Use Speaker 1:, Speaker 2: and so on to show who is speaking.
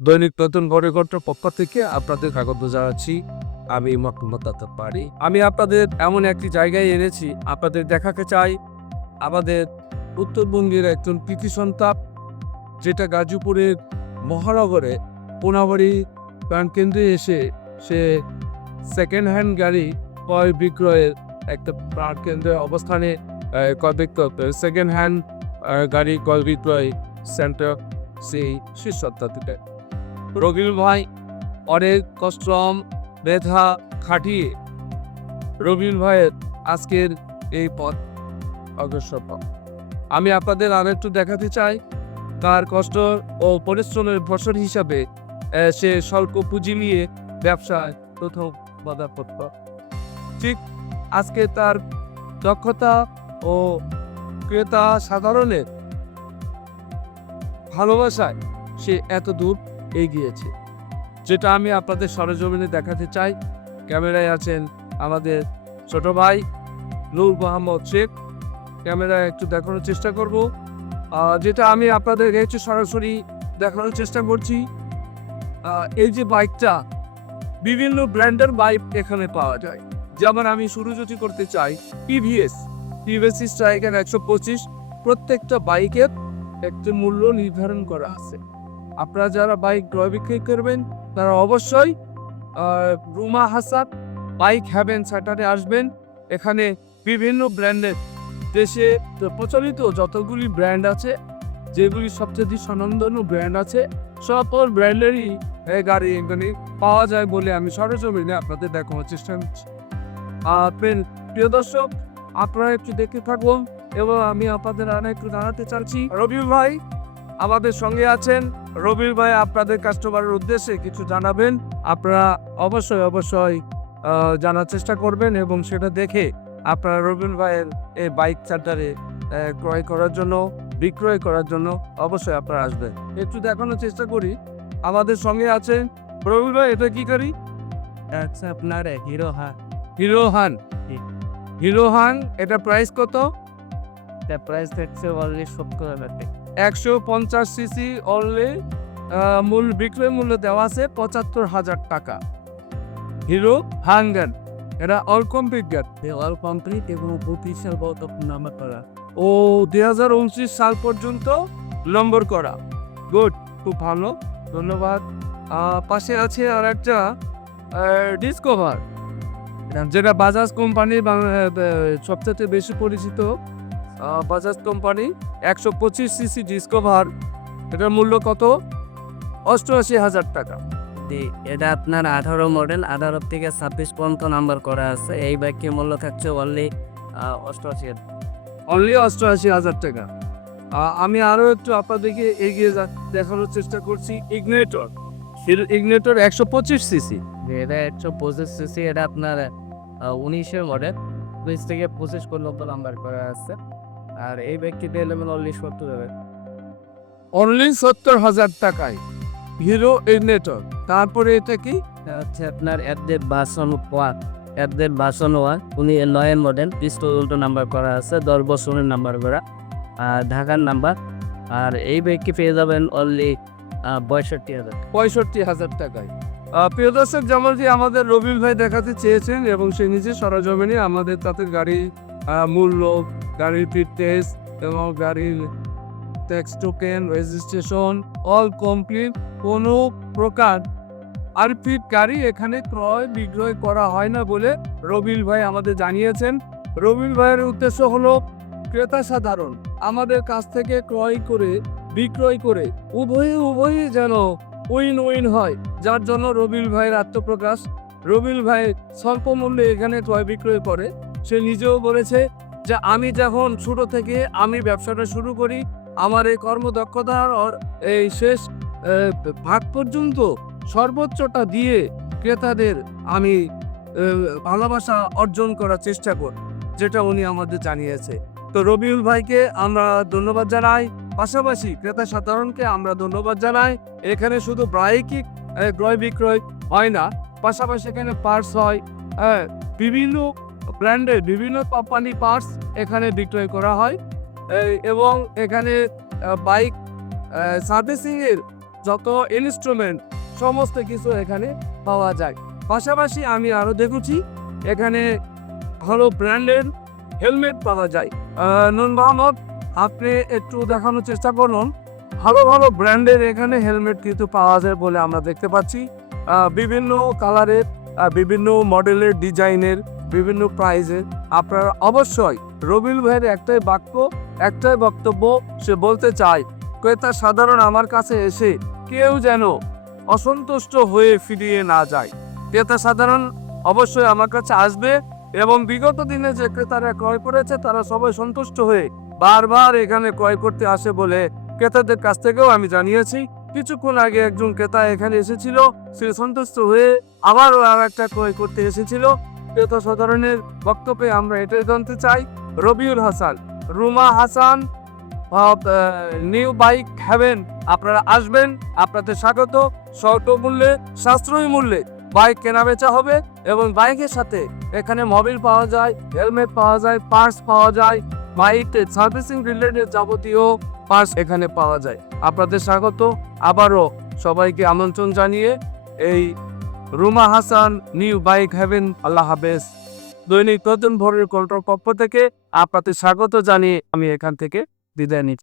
Speaker 1: দৈনিক নতুন গণকণ্ঠের পক্ষ থেকে আপনাদের স্বাগত জানাচ্ছি। আমি আতাব পারি। আমি আপনাদের এমন একটি জায়গায় এনেছি, আপনাদের দেখাতে চাই। আমাদের উত্তরবঙ্গের একজন কৃতি সন্তাপ যেটা গাজীপুরের মহানগরে পোনাবাড়ি প্রাণকেন্দ্রে এসে সে সেকেন্ড হ্যান্ড গাড়ি ক্রয় বিক্রয়ের একটা প্রাণকেন্দ্রে অবস্থানে ক্রয় বিক্রয় সেকেন্ড হ্যান্ড গাড়ি ক্রয় বিক্রয় সেন্টার সেই শীর্ষত্বাধিকার রবিল ভাই অনেক কষ্টম ব্যথা খাটিয়ে রবিল ভাইয়ের আজকের এই পথ অগ্রসর পথ। আমি আপনাদের আর একটু দেখাতে চাই, তার কষ্ট ও পরিশ্রমের ফসল হিসাবে সে স্বল্প পুঁজি নিয়ে ব্যবসায় প্রথম পদার্পত্য ঠিক আজকে তার দক্ষতা ও ক্রেতা সাধারণের ভালোবাসায় সে এত দূর এগিয়েছে। যেটা আমি আপনাদের সরজমিনে দেখাতে চাই। ক্যামেরায় আছেন আমাদের ছোট ভাই নূর মোহাম্মদ শেখ। ক্যামেরায় একটু দেখানোর চেষ্টা করব। যেটা আমি আপনাদের একটু সরাসরি দেখানোর চেষ্টা করছি। এই যে বাইকটা, বিভিন্ন ব্র্যান্ডের বাইক এখানে পাওয়া যায়। যেমন আমি শুরু যদি করতে চাই টিভিএস টিভিএস স্ট্রাইকার একশো পঁচিশ। প্রত্যেকটা বাইকের একটি মূল্য নির্ধারণ করা আছে। আপনারা যারা বাইক ক্রয় বিক্রয় করবেন, তারা অবশ্যই রুমা হাসান বাইক হ্যাভেন স্যাটারে আসবেন। এখানে বিভিন্ন ব্র্যান্ডের দেশে প্রচলিত যতগুলি ব্র্যান্ড আছে, যেগুলি সবচেয়ে স্বনামধন্য ব্র্যান্ড আছে, সকল ব্র্যান্ডেরই গাড়ি এখানে পাওয়া যায় বলে আমি সরজমিনে আপনাদের দেখানোর চেষ্টা করছি। আর প্রিয়- দর্শক, আপনারা একটু দেখতে থাকুন, এবং আমি আপনাদের একটু জানাতে চাচ্ছি রবি ভাই আমাদের সঙ্গে আছেন রবির ভাই আপনাদের কাস্টমারের উদ্দেশ্যে কিছু জানাবেন। আপনারা অবশ্যই অবশ্যই জানার চেষ্টা করবেন এবং সেটা দেখে আপনারা রবিন ভাইয়ের এই বাইক চার্টারে ক্রয় করার জন্য বিক্রয় করার জন্য অবশ্যই আপনারা আসবেন। একটু দেখানোর চেষ্টা করি। আমাদের সঙ্গে আছেন রবিন ভাই এটা কি করি
Speaker 2: আচ্ছা আপনার হিরো হা
Speaker 1: হিরো হান। হিরো হান এটা প্রাইস কত?
Speaker 2: এটা প্রাইস থাকছে অলরেডি সত্তর হাজার টাকা।
Speaker 1: একশো পঞ্চাশ সিসি অনলি মূল বিক্রয় মূল্য দেওয়া আছে পঁচাত্তর হাজার টাকা। হিরো হাঙ্গান এটা অল কমপ্লিট গান
Speaker 2: অল কমপ্লিট এবং পঁচিশ সাল বহুত নাম্বার করা।
Speaker 1: ও দুই হাজার উনত্রিশ সাল পর্যন্ত নম্বর করা। গুড খুব ভালো ধন্যবাদ। পাশে আছে আর একটা ডিসকভার যেটা বাজাজ কোম্পানি সবচেয়ে বেশি পরিচিত। বাজাজ কোম্পানি একশো পঁচিশ সিসি ডিসকভার এটার মূল্য কত? অষ্টআশি হাজার টাকা।
Speaker 2: এটা আপনার আঠারো মডেল আঠারো থেকে ছাব্বিশ পর্যন্ত নাম্বার করা আছে। এই বাইকের মূল্য থাকছে অনলি অষ্টআশি
Speaker 1: অনলি অষ্টআশি হাজার টাকা। আমি আরও একটু আপনাদেরকে এগিয়ে যা দেখানোর চেষ্টা করছি। ইগনেটর ইগনেটর একশো পঁচিশ সিসি
Speaker 2: এটা একশো পঁচিশ সিসি এটা আপনার উনিশের মডেল উনিশ থেকে পঁচিশ পর্যন্ত নাম্বার করা আছে। আর এই বাইকটিতে এলেবেল অনলি সত্তর হাজার
Speaker 1: অনলি সত্তর হাজার টাকায়। হিরো ইগনেটর তারপরে এটা কি?
Speaker 2: হচ্ছে আপনার অ্যাপডেট বাসন ওয়ান অ্যাপডেট বাসন ওয়ান উনি নয়ের মডেল পিস্তল উল্টো নাম্বার করা আছে দশ বছরের নাম্বার করা আর ঢাকার নাম্বার আর এই বাইকটি পেয়ে যাবেন অনলি পঁয়ষট্টি হাজার
Speaker 1: পঁয়ষট্টি হাজার টাকায়। প্রিয় দর্শক যেমনটি আমাদের রবিল ভাই দেখাতে চেয়েছেন এবং সে নিজে সরজমিনে আমাদের তাদের গাড়ি মূল্য গাড়ির ফিটনেস এবং গাড়ির tax token registration all complete কোনো প্রকার আর আরপিট গাড়ি এখানে ক্রয় বিক্রয় করা হয় না বলে রবিল ভাই আমাদের জানিয়েছেন। রবিল ভাইয়ের উদ্দেশ্য হলো ক্রেতা সাধারণ, আমাদের কাছ থেকে ক্রয় করে, বিক্রয় করে উভয়ে উভয়ে যেন উইন উইন হয়। যার জন্য রবিল ভাইয়ের আত্মপ্রকাশ। রবিল ভাই স্বল্প মূল্যে এখানে ক্রয় বিক্রয় করে। সে নিজেও বলেছে যে আমি যখন ছোট থেকে আমি ব্যবসাটা শুরু করি আমার এই কর্মদক্ষতার এই শেষ ভাগ পর্যন্ত সর্বোচ্চটা দিয়ে ক্রেতাদের আমি ভালোবাসা অর্জন করার চেষ্টা করি যেটা উনি আমাদের জানিয়েছে। তো রবিউল ভাইকে আমরা ধন্যবাদ জানাই পাশাপাশি ক্রেতা সাধারণকে আমরা ধন্যবাদ জানাই। এখানে শুধু আহ, ক্রয় বিক্রয় হয় না পাশাপাশি এখানে পার্স হয় হ্যাঁ বিভিন্ন ব্র্যান্ডের বিভিন্ন কোম্পানি পার্টস এখানে বিক্রয় করা হয়। এবং এখানে বাইক সার্ভিসিংয়ের যত ইনস্ট্রুমেন্ট সমস্ত কিছু এখানে পাওয়া যায়। পাশাপাশি আমি আরও দেখেছি, এখানে ভালো ব্র্যান্ডের হেলমেট পাওয়া যায়। নুন মোহাম্মদ, আপনি একটু দেখানোর চেষ্টা করুন। ভালো ভালো ব্র্যান্ডের এখানে হেলমেট কিন্তু পাওয়া যায় বলে আমরা দেখতে পাচ্ছি। বিভিন্ন কালারের বিভিন্ন মডেলের, ডিজাইনের বিভিন্ন প্রাইজের আপনারা অবশ্যই রবিউল ভাইয়ের একটাই বাক্য, একটাই বক্তব্য সে বলতে চায়, ক্রেতা সাধারণ আমার কাছে এসে কেউ যেন অসন্তুষ্ট হয়ে ফিরিয়ে না যায়। ক্রেতা সাধারণ অবশ্যই আমার কাছে আসবে এবং বিগত দিনে যে ক্রেতারা ক্রয় করেছে, তারা সবাই সন্তুষ্ট হয়ে বারবার এখানে ক্রয় করতে আসে বলে ক্রেতাদের কাছ থেকেও আমি জানিয়েছি। কিছুক্ষণ আগে একজন ক্রেতা এখানে এসেছিল, সে সন্তুষ্ট হয়ে আবারও আর একটা ক্রয় করতে এসেছিল। ক্রেতা সাধারণের বক্তব্যে আমরা এটাই জানতে চাই। Robiul Hasan, Ruma Hasan new bike haven আপনারা আসবেন, আপনাদের স্বাগত। স্বল্প মূল্যে, সাশ্রয়ী মূল্যে বাইক কেনা বেচা হবে এবং বাইকের সাথে এখানে মোবিল পাওয়া যায় হেলমেট পাওয়া যায় পার্টস পাওয়া যায় বাইক সার্ভিসিং রিলেটেড যাবতীয় পার্টস এখানে পাওয়া যায়। আপনাদের স্বাগত। আবারও সবাইকে আমন্ত্রণ জানিয়ে এই Ruma Hasan, new bike haven, আল্লাহ হাফেজ। দৈনিক নতুন ভোরের কন্ট্রোল পক্ষ থেকে আপনাদের স্বাগত জানিয়ে আমি এখান থেকে বিদায় নিচ্ছি।